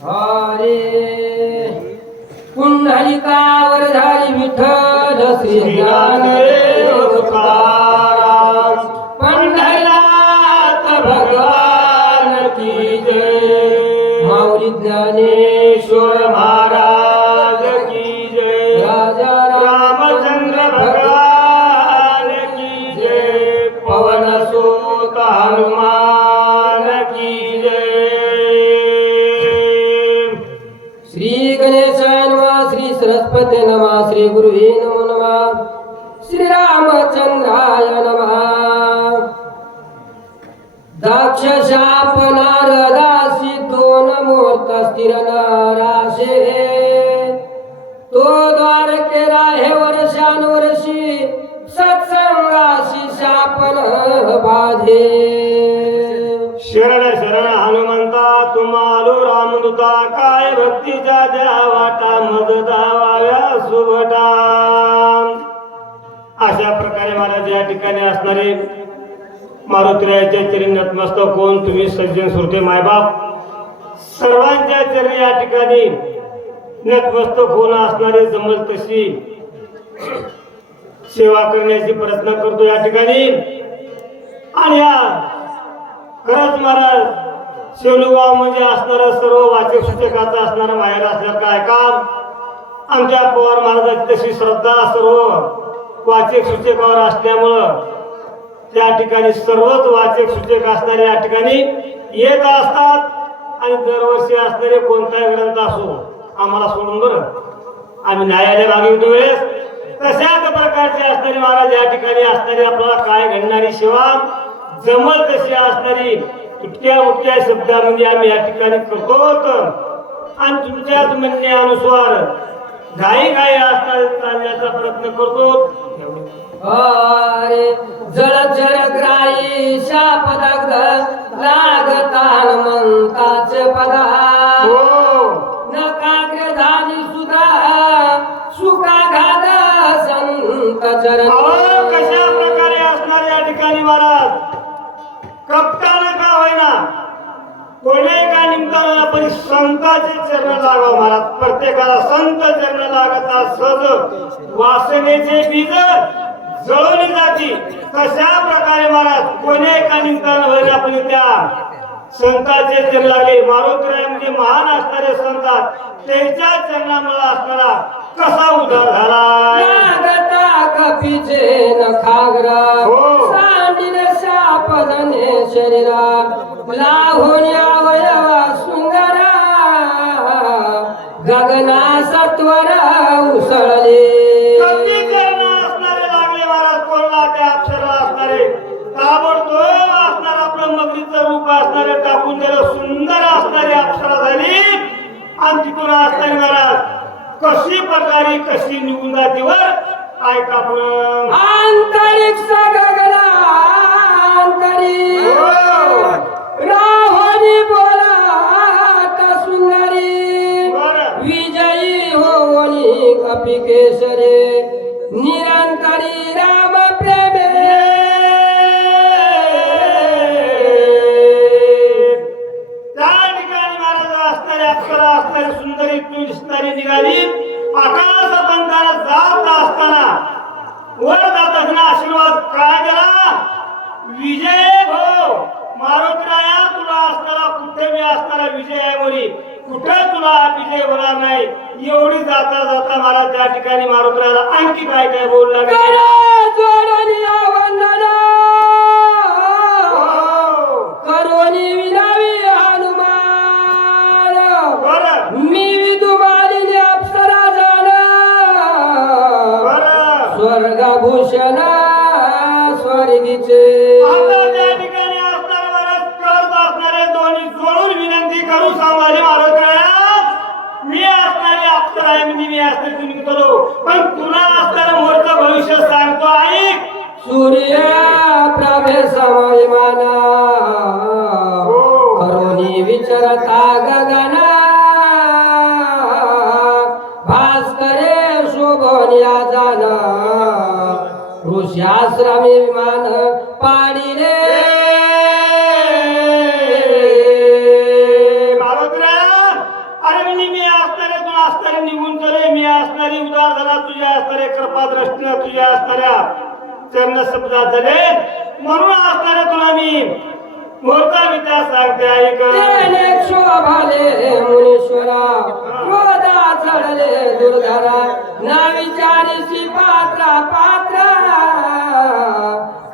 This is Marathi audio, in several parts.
हरे पुंडलिकावर झाली विठ्ठल श्री ज्ञानदेव तुकाराम पंढरनाथ भगवान की जय माऊली ज्ञानेश्वर महाराज की जय राजा रामचंद्र भगवान की जय पवन सुत हनुमान की जय श्री गणेशाय नमः श्री सरस्वती नमः श्री गुरुवे नमो नमः श्री रामचंद्राय नमः दक्ष शाप नारदासी दोन मूर्त स्थिर नाराशे तो द्वार केला हे वर्षानुवर्षी सत्संगाशी शापन बाधे शरण शरण हनुमंता तुम्हालो रामदूता काय भक्तीच्या द्या वाटा मज दावाव्या सुभटा अशा प्रकारे महाराज या ठिकाणी असणारे मारुतीरायाच्या चरणी नतमस्तक होऊन तुम्ही सज्जन सुरते मायबाप सर्वांच्या चरणी या ठिकाणी नतमस्तक होऊन असणारे जमल तशी सेवा करण्याची प्रयत्न करतो या ठिकाणी आणि या खरंच महाराज शेलूगाव म्हणजे असणारं सर्व वाचक सूचकाचं असणारं माहेर असल्याचं काय काम आमच्या पवार महाराजांची तशी श्रद्धा सर्व वाचक सूचकावर असल्यामुळं त्या ठिकाणी सर्वच वाचक सूचक असणारे या ठिकाणी येत असतात आणि दरवर्षी असणारे कोणताही ग्रंथ असो आम्हाला सोडून बरं आम्ही न्यायालय मागितल्या वेळेस तशाच प्रकारचे असणारे महाराज या ठिकाणी असणारी आपल्याला काय घडणारी सेवा जमल तशी असणारी तुटक्या मुटक्या शब्दामध्ये आम्ही या ठिकाणी करतो आणि तुमच्याच म्हणण्यानुसार घाई घाई असणार चालण्याचा प्रयत्न करतो अरे जळ ग्राही शापदग्ध लागता हनुमंताच पदा नकाग्र झाली सुधा सुखाघात संत चरण कशा प्रकारे असणार या ठिकाणी महाराज कप्तान का होईना कोणी का निमित्तानं आपण संताचे चरण लागाव महाराज प्रत्येकाला संत चरण लागता सहज वासनेचे बीज जळवली जाती तशा प्रकारे महाराज कोणी का निमित्तानं होईना आपण त्या संताचे चरण लागले मारुतीरायांमध्ये महान असणारे संतात त्यांच्या चरणामुळे असणारा कसा उद्धार झाला कपीचे नखाग्रा सांडीन शापदने शरीरा लाहोन अवयवा सुंदरा गगना सत्वर उसळले असणारे लागले महाराज कोरला त्या अक्षरा असणारे ताबडतोब असणार आपलं मगरीचं रूप असणारे टाकून त्याला सुंदर असणारी अक्षरा झाली आणि तिथून असणारे महाराज कशी प्रकारे कशी निघून जाते वर ऐका आपण आंतरिक गगना अंतरी राहोनी बोला सुंदरी विजयी होवनी कपी केसरे निरंतरी राम प्रेमे त्या ठिकाणी महाराज असणारे अक्षरा असणारी सुंदरी दिसणारी निघाली आकाश पंथाला जात असताना वर जात असताना आशीर्वाद काय दिला विजय भो मारुतीराया तुला असणारा कुठे मी असणारा विजय आहे बोली कुठे तुला विजय होणार नाही एवढी जाता जाता मला त्या ठिकाणी मारुतीरायाला आणखी काय काय बोलू लागले करोनी विनावी हनुमान मी विदुमालिनी अप्सरा झाला स्वर्गभूषण स्वर्गीचे त्या ठिकाणी असणारे दोन्ही जोडून विनंती करू सांभाळी मारुतीराया मी असणारी अप्सरा आहे म्हणजे मी असणारी तुम्ही करू पण तुला असणारं मोठं भविष्य सांगतो ऐक सूर्य प्रभे समयमाना करोनी विचरता गगना भास्करे शोभनिया जाना ऋष्याश्रमी विमान पाडिले मारुतीराया असणारे कृपा दृष्टीनं तुझ्या असणाऱ्या चरण शब्दात झाले म्हणून असणाऱ्या तुला मी मोठा विचार सांगते ऐक तेने शोभाले मुनीश्वरा क्रोधा चढले दुर्धरा ना विचारीशी पात्रा पात्रा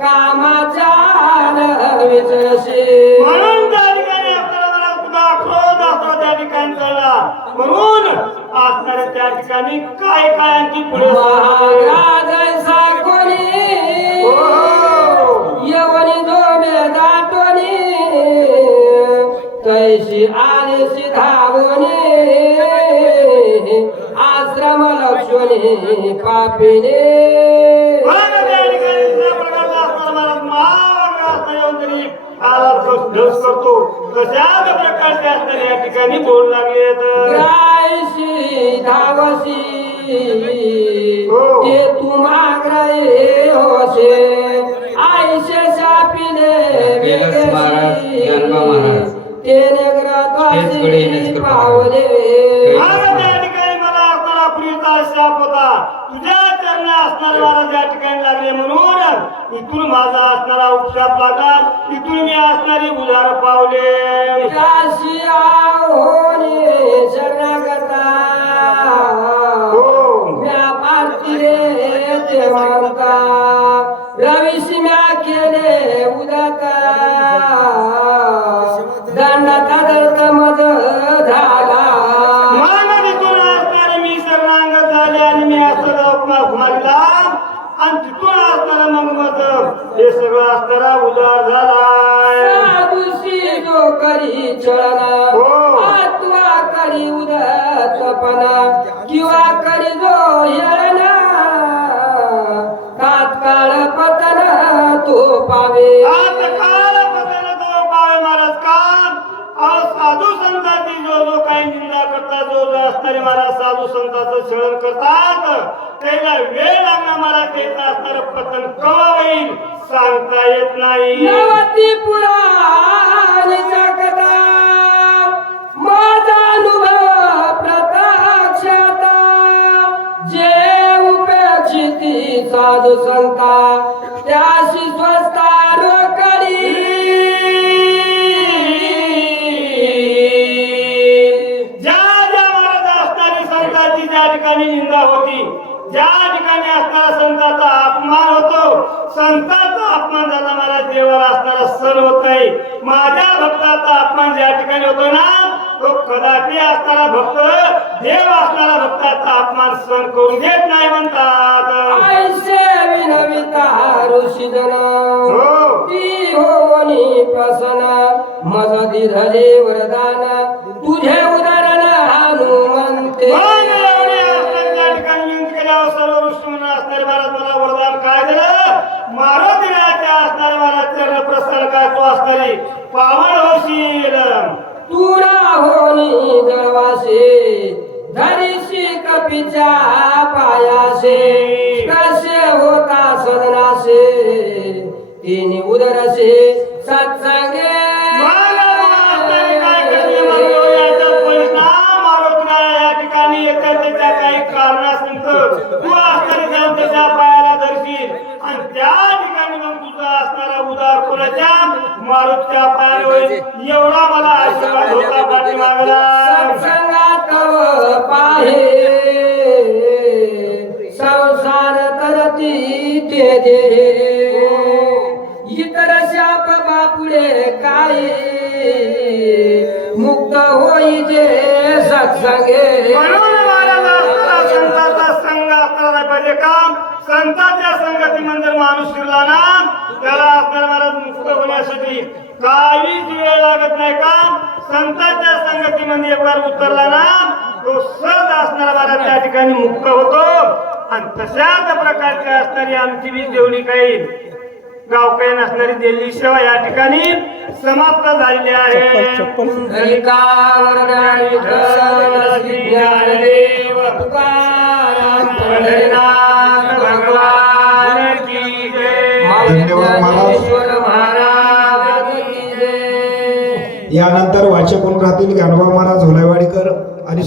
कामाच्या विचरशी म्हणून त्या ठिकाणी आपल्याला मला तुझा क्रोध असतो त्या ठिकाणी चढला म्हणून असणाऱ्या त्या ठिकाणी काय काय आणखी पुढे महाराज ऐसा कोणी यवनी झोमे दाटोनी तैशी आलेशी धावणे आश्रम लक्ष्मणी पापिने करतो कशाच प्रकारचे असणारे या ठिकाणी बोल लागले ग्रायशी धावशी हो. ते तुम्हाग्रहे होशे आईशे शापिले वेलस महाराज, जन्मा महाराज. तेने ग्रहाशी पावले त्या ठिकाणी मला असणारा प्रियता शाप होता तुझ्या चरणी असणारे महाराज या ठिकाणी लागले म्हणून इथून माझा असणारा उपशाप लागला इथून मी असणारी उदार पावले काशी होणे शरणागता हो. म्या पार्थिरे ते मानता रवीशी म्या केले उदाता दंडाचा दर्द मज झाला तिथून असणारे मी शरणागत झाले आणि मी असणारा उपमास मारला आणि तिथून असणारा मग मत हे सगळं असणारा उदार झालाय साधुशी जो करी छळना हो. आत्मा करी उदतपणा किंवा करी जो येळना तात्काळ पतन तो पावे आता काळ पतन तो पावे महाराज काम साधू संतांची जो जो काही निंदा करतात जो जो असणारे महाराज साधू संतांचं छळण करतात त्याला वेळ लागणार महाराज त्याचं असणारं पतन कवा होईल सांगता येत नाही नवती पुराणीच्या कथा माझा अनुभव प्रत्यक्षात जे उपेक्षिती साधू संता त्याशी स्वस्ता रोकडी ज्या ज्या महाराज असणारी संतांची ज्या ठिकाणी निंदा होती ज्या ठिकाणी असणारा संतांचा अपमान होतो संतांचा अपमान झाला मला देवाला असणारा सण होत नाही माझ्या भक्ताचा अपमान ज्या ठिकाणी होतो ना तो कदापि असणारा भक्त देव असणारा भक्ताचा अपमान सहन करून घेत नाही म्हणतात ऐसे विनविता ऋषी जन हो. ती होनी प्रसन्न मज दिधले वरदान तुझे उदाहरण हनुमंते त्या ठिकाणी विनंती केल्यावर सर्व ऋषी म्हणून असणारे महाराज मला वरदान काय दिलं मारुतीच्या असणारे महाराज चरण प्रसन्न काय तो असणारी पावन होशील तुरा होनी जळवासे धरीशी कपीच्या पायासे कसे होता सदनासे तिने उदरसे सत्संगे काही कारणासंत तू असणारे जाऊन त्याच्या पायाला धरशील आणि त्या ठिकाणी मग तुझा असणारा उदार कोणाच्या मारुतीच्या पायाला होईल एवढा मला आशीर्वाद होता पाठीमागला सत्संगात पाहे संसार करती ते दे इतर शाप बापुडे काय मुक्त होई जे सत्संगे म्हणून महाराज असणारा संतांचा संघ असणारा पाहिजे काम संतांच्या संगतीमध्ये जर माणूस फिरला ना त्याला असणारा महाराज मुक्त होण्यासाठी काहीच वेळ लागत नाही काम संतांच्या संगतीमध्ये एक बार उतरला ना तो सहज असणारा महाराज त्या ठिकाणी मुक्त होतो आणि तशाच प्रकारची असणारी आमची वीज जेवढी काही गावकरी नसणारी दिल्ली सेवा या ठिकाणी समाप्त झालेली आहे हरिकावर श्री ज्ञानदेव तुकाराम पंढरीनाथ भगवान की जय धन्यवाद महाराज. महाराज की जय यानंतर वाचक म्हणून राहतील ज्ञानोबा महाराज होलायवाडीकर आणि